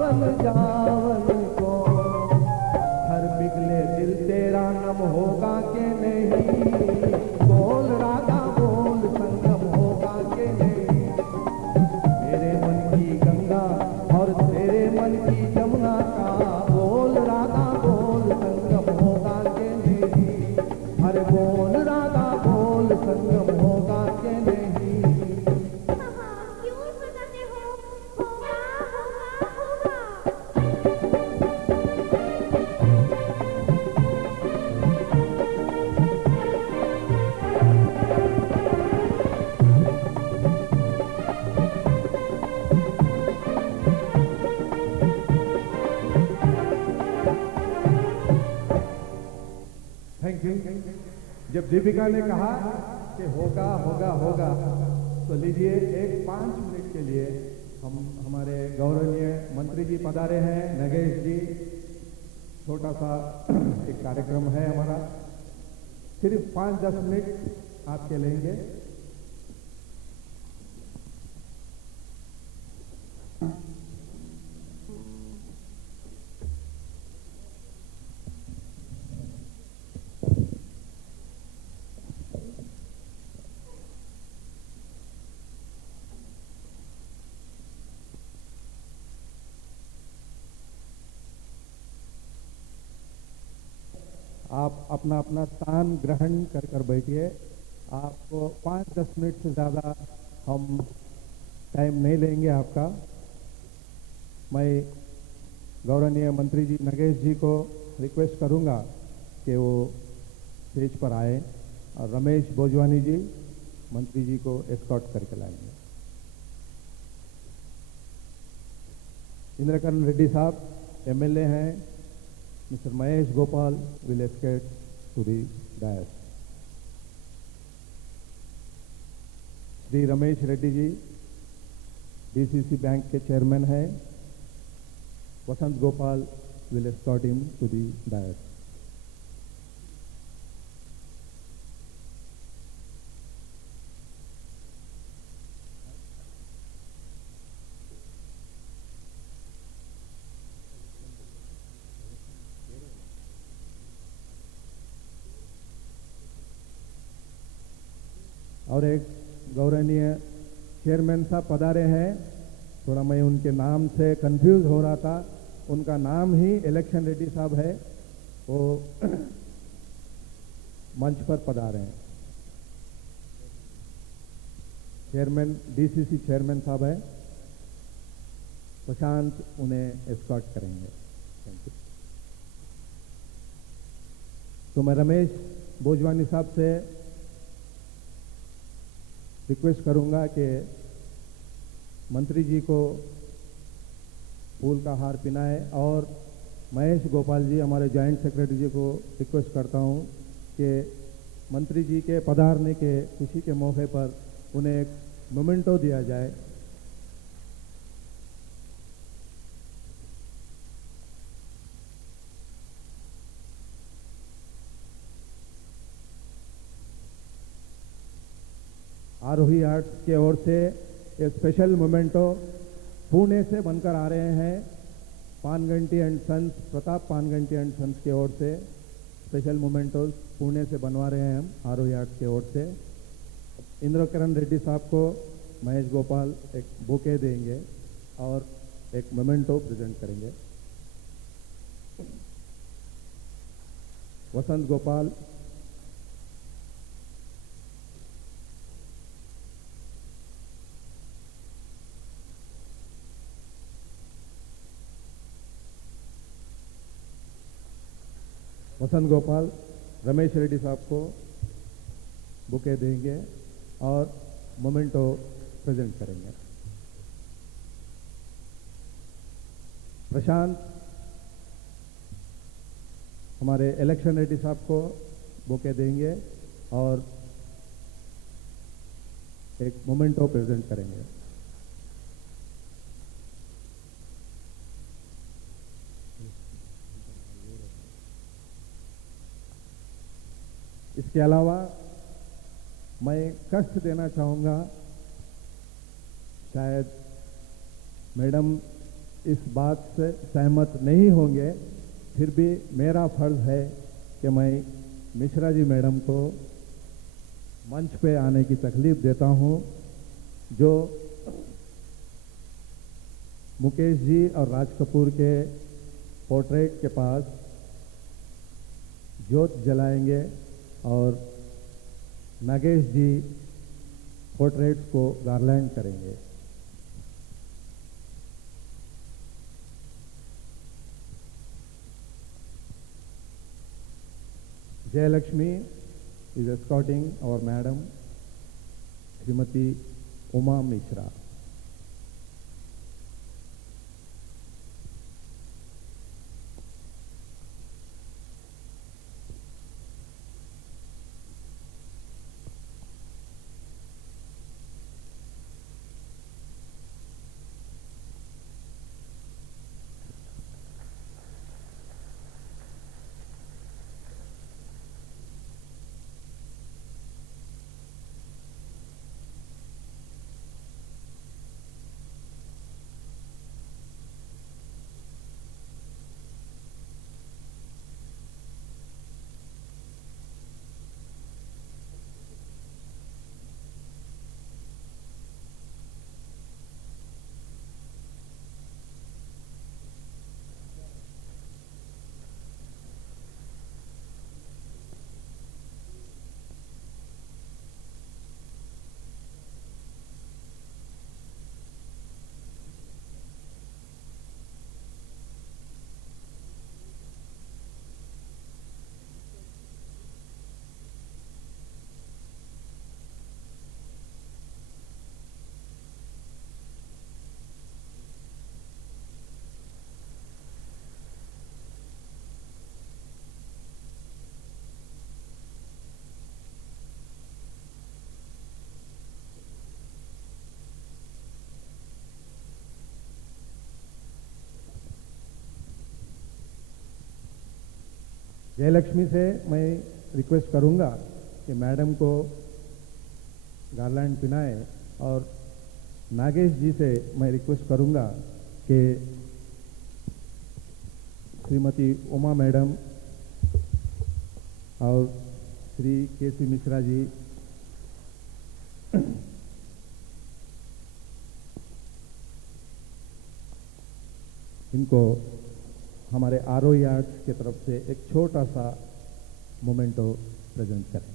जावन को हर पिघले दिल तेरा नम होगा के नहीं, बोल राधा बोल संगम होगा के नहीं। मेरे मन की गंगा और तेरे मन की जमुना का, बोल राधा बोल संगम होगा के नहीं। अरे बोल राधा बोल संगम होगा के नहीं। Thank you. जब दीपिका ने कहा कि होगा होगा होगा, तो लीजिए एक 5 मिनट के लिए हम हमारे गौरवनीय मंत्री जी पधारे हैं, नगेश जी। छोटा सा एक कार्यक्रम है हमारा, सिर्फ 5-10 मिनट आपके लेंगे। आप अपना अपना स्थान ग्रहण कर कर बैठिए। आपको 5-10 मिनट से ज़्यादा हम टाइम नहीं लेंगे आपका। मैं गौरवनीय मंत्री जी नगेश जी को रिक्वेस्ट करूंगा कि वो स्टेज पर आए और रमेश भोजवानी जी मंत्री जी को एस्कॉर्ट करके लाएंगे। इंद्रकरण रेड्डी साहब एमएलए हैं। Mr. Mahesh Gopal will escort to the dais. Shri Ramesh Reddy ji DCC bank के चेयरमैन हैं। Vasant Gopal will escort him to the dais. और एक गौरवनीय चेयरमैन साहब पधारे हैं। थोड़ा मैं उनके नाम से कंफ्यूज हो रहा था, उनका नाम ही इलेक्शन रेड्डी साहब है। वो मंच पर पधारे हैं। चेयरमैन डीसीसी चेयरमैन साहब है, प्रशांत उन्हें एस्कॉर्ट करेंगे। Thank you. तो मैं रमेश भोजवानी साहब से रिक्वेस्ट करूंगा कि मंत्री जी को फूल का हार पहनाए, और महेश गोपाल जी हमारे जॉइंट सेक्रेटरी जी को रिक्वेस्ट करता हूं कि मंत्री जी के पधारने के खुशी के मौके पर उन्हें एक मोमेंटो दिया जाए। आरोही आर्ट्स के ओर से ये स्पेशल मोमेंटो पुणे से बनकर आ रहे हैं। Panganti and sons, Pratap Panganti and sons के ओर से स्पेशल मोमेंटोज पुणे से बनवा रहे हैं हम आरोही आर्ट्स के ओर से। इंद्रकरण रेड्डी साहब को महेश गोपाल एक बुके देंगे और एक मोमेंटो प्रेजेंट करेंगे। वसंत गोपाल रमेश रेड्डी साहब को बुके देंगे और मोमेंटो प्रेजेंट करेंगे। प्रशांत हमारे इलेक्शन रेड्डी साहब को बुके देंगे और एक मोमेंटो प्रेजेंट करेंगे। इसके अलावा मैं कष्ट देना चाहूंगा, शायद मैडम इस बात से सहमत नहीं होंगे, फिर भी मेरा फर्ज है कि मैं मिश्रा जी मैडम को मंच पे आने की तकलीफ देता हूं, जो मुकेश जी और राज कपूर के पोर्ट्रेट के पास ज्योत जलाएंगे और नागेश जी पोर्ट्रेट्स को गार्लैंड करेंगे। Jayalakshmi is escorting our madam Srimati Uma Mishra. Jayalakshmi से मैं रिक्वेस्ट करूंगा कि मैडम को गार्लैंड पिनाए, और नागेश जी से मैं रिक्वेस्ट करूंगा कि श्रीमती उमा मैडम और श्री केसी मिश्रा जी इनको हमारे आरोही आर्ट्स की तरफ से एक छोटा सा मोमेंटो प्रेजेंट करें।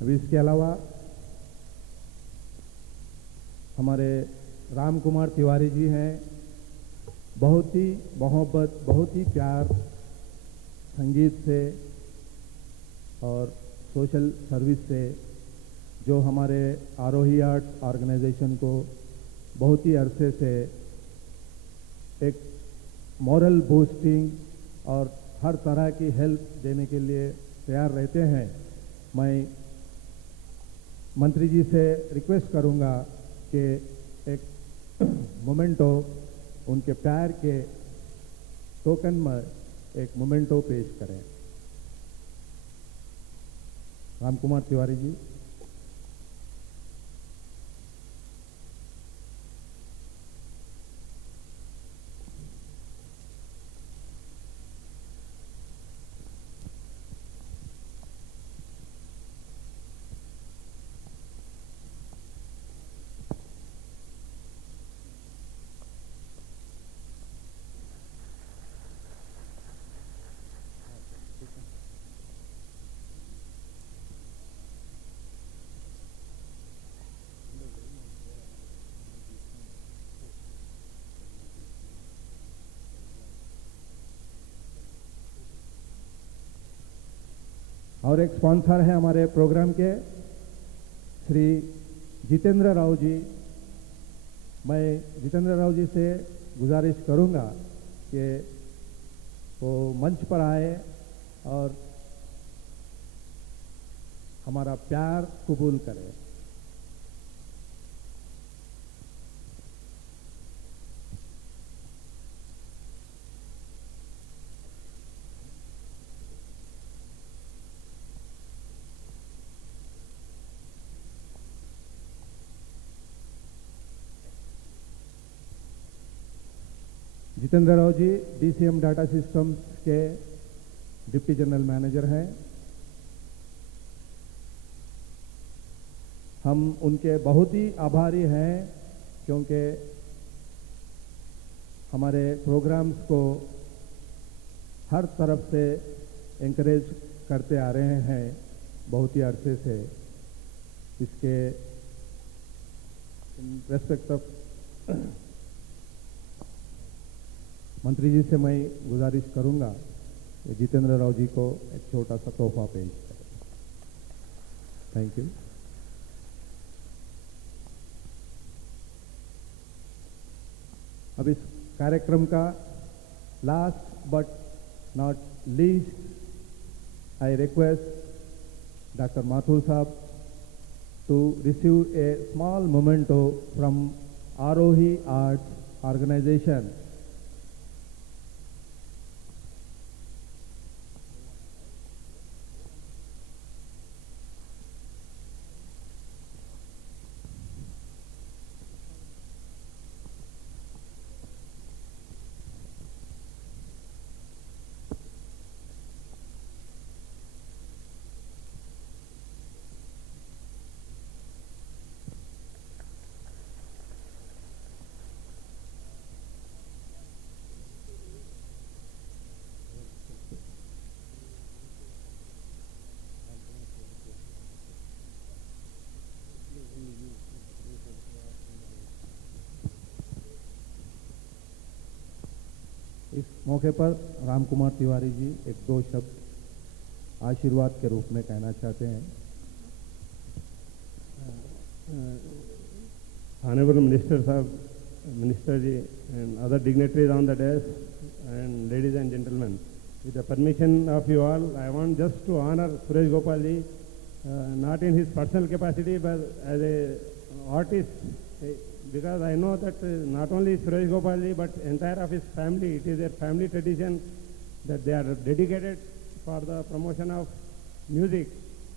अभी इसके अलावा हमारे राम कुमार तिवारी जी हैं, बहुत ही मोहब्बत, बहुत ही प्यार संगीत से और सोशल सर्विस से, जो हमारे आरोही आर्ट ऑर्गेनाइजेशन को बहुत ही अरसे से एक मॉरल बूस्टिंग और हर तरह की हेल्प देने के लिए तैयार रहते हैं। मैं मंत्री जी से रिक्वेस्ट करूंगा कि एक मोमेंटो उनके प्यार के टोकन में एक मोमेंटो पेश करें। राम कुमार तिवारी जी। और एक स्पॉन्सर है हमारे प्रोग्राम के, श्री जितेंद्र राव जी। मैं जितेंद्र राव जी से गुजारिश करूंगा कि वो मंच पर आए और हमारा प्यार कबूल करें। जितेंद्र राव जी DCM डाटा सिस्टम्स के डिप्टी जनरल मैनेजर हैं। हम उनके बहुत ही आभारी हैं क्योंकि हमारे प्रोग्राम्स को हर तरफ से एंकरेज करते आ रहे हैं बहुत ही अरसे से। इसके रेस्पेक्ट ऑफ मंत्री जी से मैं गुजारिश करूंगा कि जितेंद्र राव जी को एक छोटा सा तोहफा पेश करें। Thank you. अब इस कार्यक्रम का last but not least I request doctor Mathur साहब to receive a small memento from Arohi Arts Organization. इस मौके पर राम कुमार तिवारी जी एक दो शब्द आशीर्वाद के रूप में कहना चाहते हैं। Honorable Minister Sahab, Minister ji and other dignitaries on the desk and ladies and gentlemen, with the permission of you all, I want just to honor Suresh Gopal ji, not in his personal capacity but as a artist, because I know that not only Suresh Gopal ji but entire of his family, it is their family tradition that they are dedicated for the promotion of music,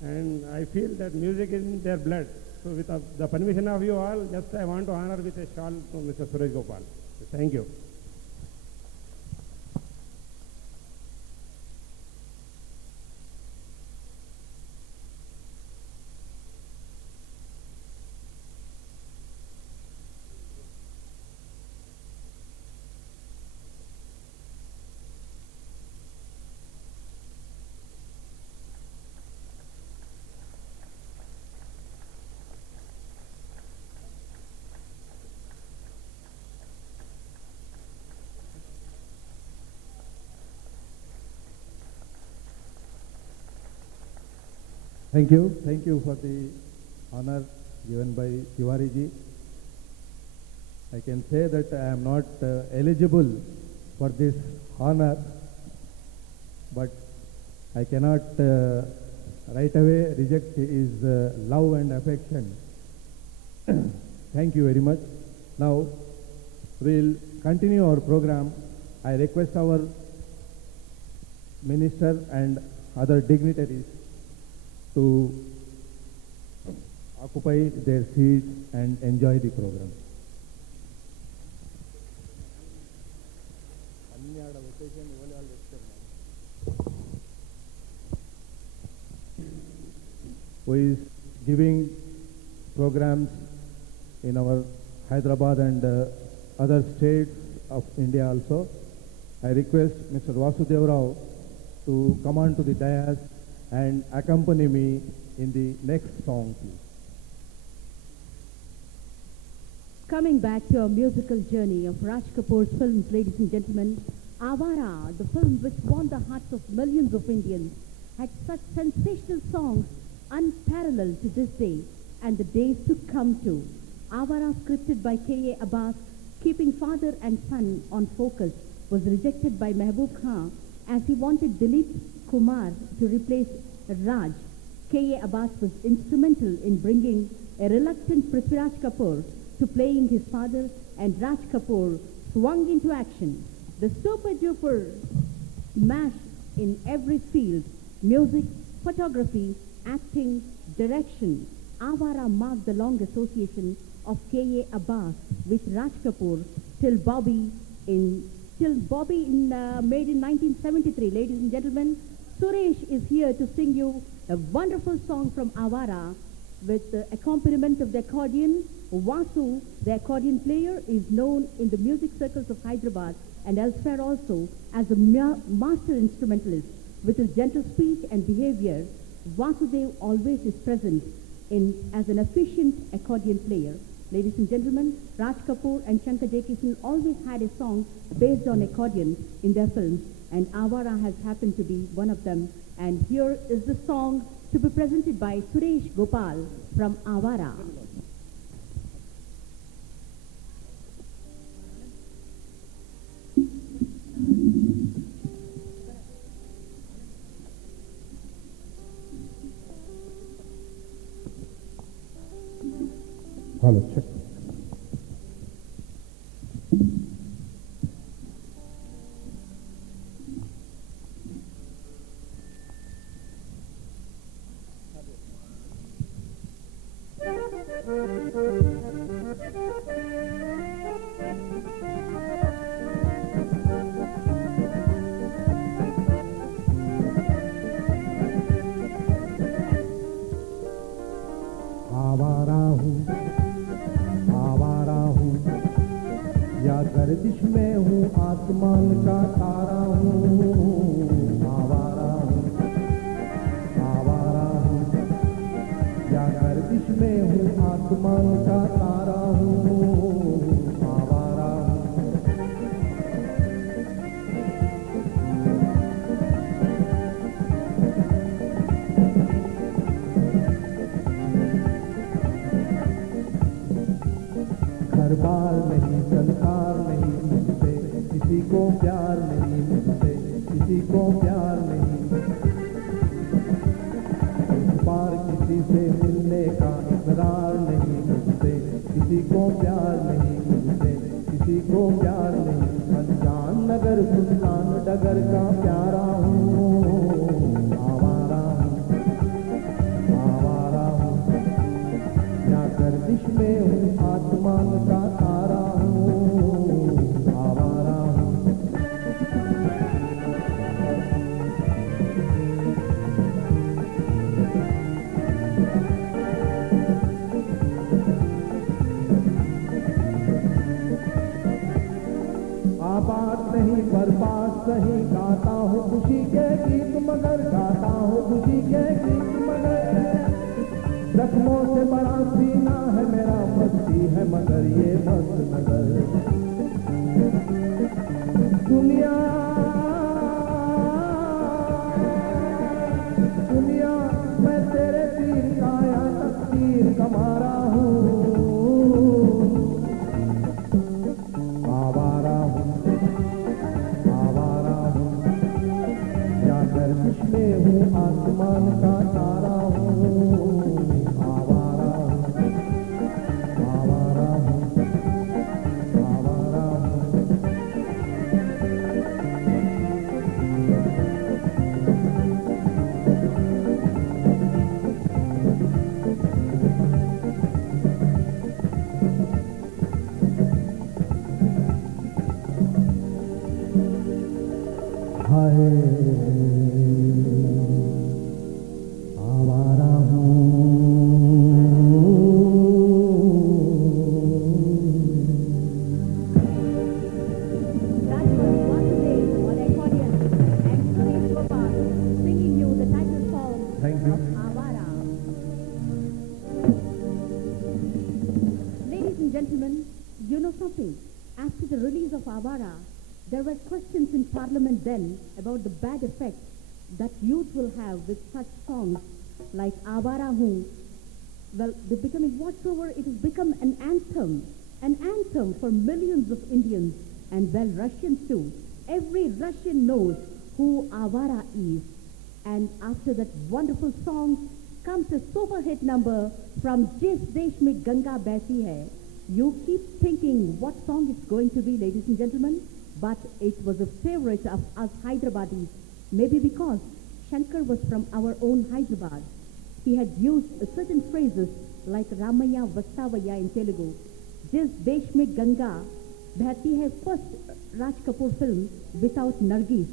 and I feel that music is in their blood. So with the permission of you all, just I want to honor with a shawl to Mr. Suresh Gopal. Thank you. Thank you. Thank you for the honor given by Tiwari ji. I can say that I am not eligible for this honor, but I cannot right away reject his love and affection. Thank you very much. Now, we will continue our program. I request our minister and other dignitaries to occupy their seats and enjoy the program. Who is giving programs in our Hyderabad and other states of India also. I request Mr. Vasudev Rao to come on to the dais and accompany me in the next song, please. Coming back to our musical journey of Raj Kapoor's films, ladies and gentlemen, Awara, the film which won the hearts of millions of Indians, had such sensational songs unparalleled to this day and the days to come too. Awara, scripted by K.A. Abbas, keeping father and son on focus, was rejected by Mehboob Khan as he wanted Dilip Kumar to replace Raj. K.A. Abbas was instrumental in bringing a reluctant Prithviraj Kapoor to playing his father, and Raj Kapoor swung into action. The super duper smash in every field: music, photography, acting, direction. Awara marked the long association of K.A. Abbas with Raj Kapoor till Bobby in till Bobby made in 1973. Ladies and gentlemen, Suresh is here to sing you a wonderful song from Avara with the accompaniment of the accordion. Vasu, the accordion player, is known in the music circles of Hyderabad and elsewhere also as a master instrumentalist. With his gentle speech and behavior, Vasudev always is present as an efficient accordion player. Ladies and gentlemen, Raj Kapoor and Shankar J. Kishan always had a song based on accordion in their films, and Avara has happened to be one of them. And here is the song to be presented by Suresh Gopal from Avara. Hello, check. गर्दिश में हूँ आसमान का तारा हूँ आवारा हूँ या गर्दिश में हूँ आसमान का तारा हूँ आवारा हूँ घर बार नहीं संसार नहीं मुझसे किसी को प्यार नहीं मुझसे किसी को प्यार नहीं इस पार किसी से मिलने का इकरार नहीं मुझसे किसी को प्यार नहीं मुझसे किसी को प्यार नहीं अनजान नगर सुनसान डगर का प्यारा हूँ आवारा हूँ या गर्दिश में हूँ आसमान का तारा हूँ आवारा हूँ आबाद नहीं बर्बाद सही गाता हूँ खुशी के गीत मगर गाता हूँ खुशी के गीत मगर जख्मों से बड़ा सीना है मेरा मस्ती है मगर ये मस्त नगर दुनिया मैं तेरे तीर का या तकदीर का मारा हूँ आवारा हूँ या गर्दिश में हूँ आसमान का तारा हूँ आवारा हूँ हाय आवारा हूँ That was Vasudev on accordion and Suresh Gopal singing you the title song Thank you. of Avara. Ladies and gentlemen, you know something? After the release of Avara, there were questions in Parliament then about the bad effect that youth will have with such songs like Avara Hoon. Well, they're becoming whatsoever, it has become an anthem for millions of Indians and well, Russians too. Every Russian knows who Avara is. And after that wonderful song comes a super hit number from Jis Desh Mein Ganga Baisi Hai. You keep thinking what song it's going to be, ladies and gentlemen, but it was a favorite of us Hyderabadis, maybe because Shankar was from our own Hyderabad. He had used certain phrases like Ramaya Vastavaya in Telugu. Jis Desh Mein Ganga Bharti Hai first Raj Kapoor film without Nargis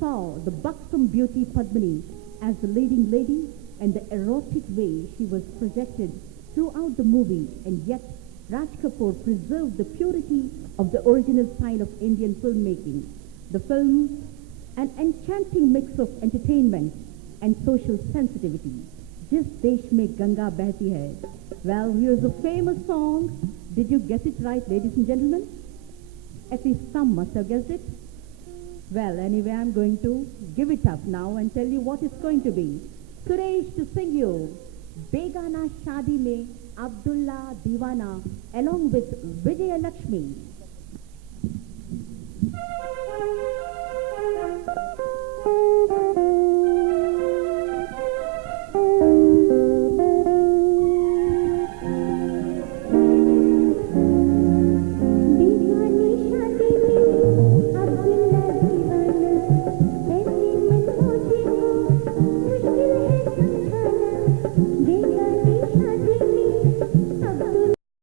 saw the buxom beauty Padmini as the leading lady and the erotic way she was projected throughout the movie, and yet Raj Kapoor preserved the purity of the original style of Indian filmmaking. The film, an enchanting mix of entertainment and social sensitivity. Jis Desh Mein Ganga Behti Hai. Well, here's a famous song. Did you guess it right, ladies and gentlemen? At least some must have guessed it. Well, anyway, I'm going to give it up now and tell you what it's going to be. Suresh to sing you Begana Shadi Mein Abdullah Diwana along with Vijaya Lakshmi.